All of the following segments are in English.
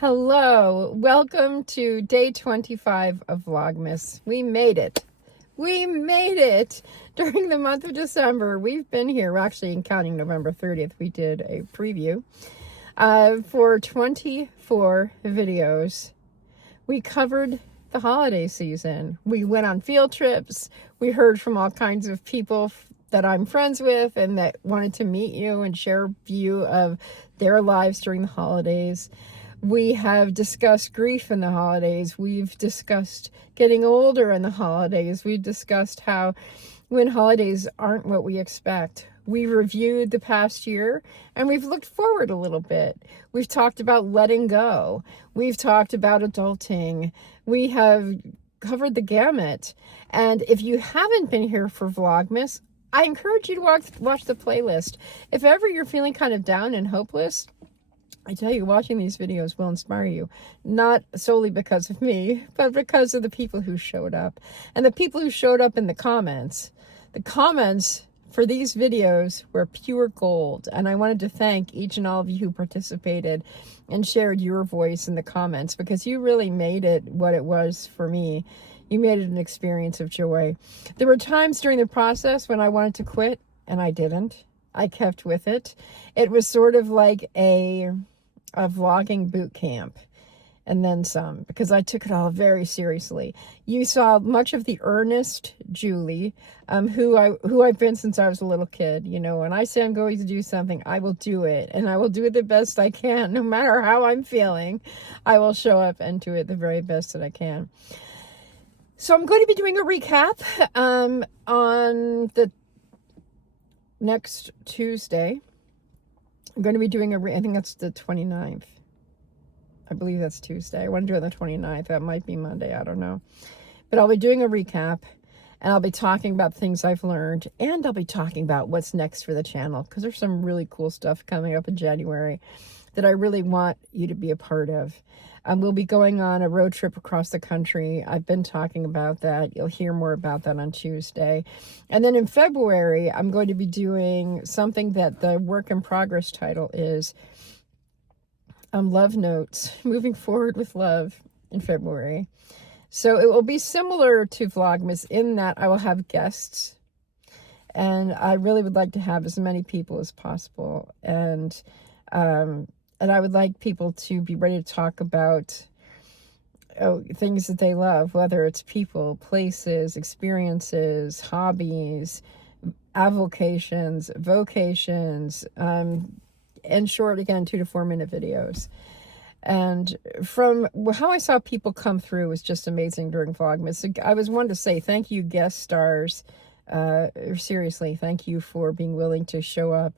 Hello, welcome to day 25 of Vlogmas. We made it. We made it during the month of December. We've been here, actually counting November 30th, we did a preview for 24 videos. We covered the holiday season. We went on field trips. We heard from all kinds of people that I'm friends with and that wanted to meet you and share a view of their lives during the holidays. We have discussed grief in the holidays. We've discussed getting older in the holidays. We've discussed how when holidays aren't what we expect. We reviewed the past year and we've looked forward a little bit. We've talked about letting go. We've talked about adulting. We have covered the gamut. And if you haven't been here for Vlogmas, I encourage you to watch the playlist. If ever you're feeling kind of down and hopeless, I tell you, watching these videos will inspire you, not solely because of me, but because of the people who showed up. And the people who showed up in the comments for these videos were pure gold. And I wanted to thank each and all of you who participated and shared your voice in the comments, because you really made it what it was for me. You made it an experience of joy. There were times during the process when I wanted to quit, and I didn't. I kept with it. It was sort of like a vlogging boot camp and then some, because I took it all very seriously. You saw much of the earnest Julie, who I've been since I was a little kid. You know, when I say I'm going to do something, I will do it, and I will do it the best I can, no matter how I'm feeling. I will show up and do it the very best that I can. So I'm going to be doing a recap on the next Tuesday. I'm going to be doing I think that's the 29th. I believe that's Tuesday. I want to do it on the 29th. That might be Monday. I don't know. But I'll be doing a recap, and I'll be talking about things I've learned, and I'll be talking about what's next for the channel, because there's some really cool stuff coming up in January that I really want you to be a part of. We'll be going on a road trip across the country. I've been talking about that. You'll hear more about that on Tuesday. And then in February, I'm going to be doing something that the work in progress title is Love Notes, moving forward with love in February. So it will be similar to Vlogmas in that I will have guests. And I really would like to have as many people as possible. And I would like people to be ready to talk about things that they love, whether it's people, places, experiences, hobbies, avocations, vocations, and short, again, 2 to 4 minute videos. And from how I saw people come through was just amazing during Vlogmas. I was wanting to say thank you, guest stars. Seriously, thank you for being willing to show up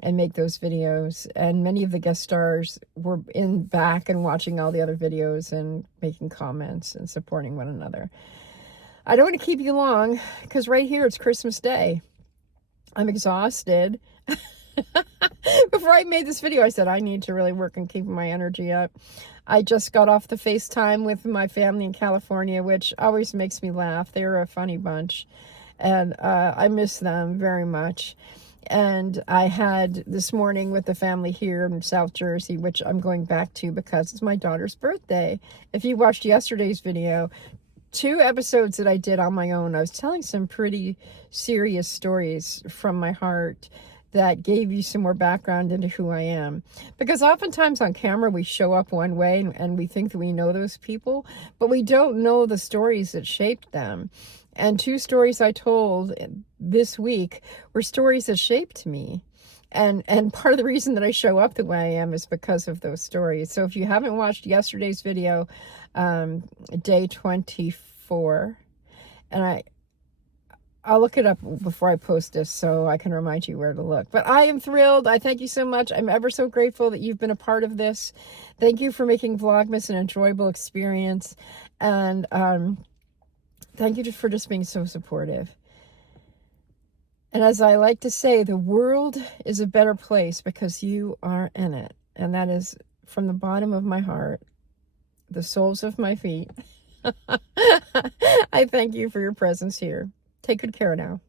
and make those videos. And many of the guest stars were in back and watching all the other videos and making comments and supporting one another. I don't want to keep you long, because right here it's Christmas Day. I'm exhausted. Before I made this video, I said I need to really work on keeping my energy up. I just got off the FaceTime with my family in California, which always makes me laugh. They're a funny bunch, and I miss them very much. And I had this morning with the family here in South Jersey, which I'm going back to because it's my daughter's birthday. If you watched yesterday's video, 2 episodes that I did on my own, I was telling some pretty serious stories from my heart that gave you some more background into who I am. Because oftentimes on camera, we show up one way and we think that we know those people, but we don't know the stories that shaped them. And 2 stories I told this week were stories that shaped me. And part of the reason that I show up the way I am is because of those stories. So if you haven't watched yesterday's video, day 24, and I'll look it up before I post this so I can remind you where to look. But I am thrilled. I thank you so much. I'm ever so grateful that you've been a part of this. Thank you for making Vlogmas an enjoyable experience. And thank you for just being so supportive. And as I like to say, the world is a better place because you are in it. And that is from the bottom of my heart, the soles of my feet. I thank you for your presence here. Take good care now.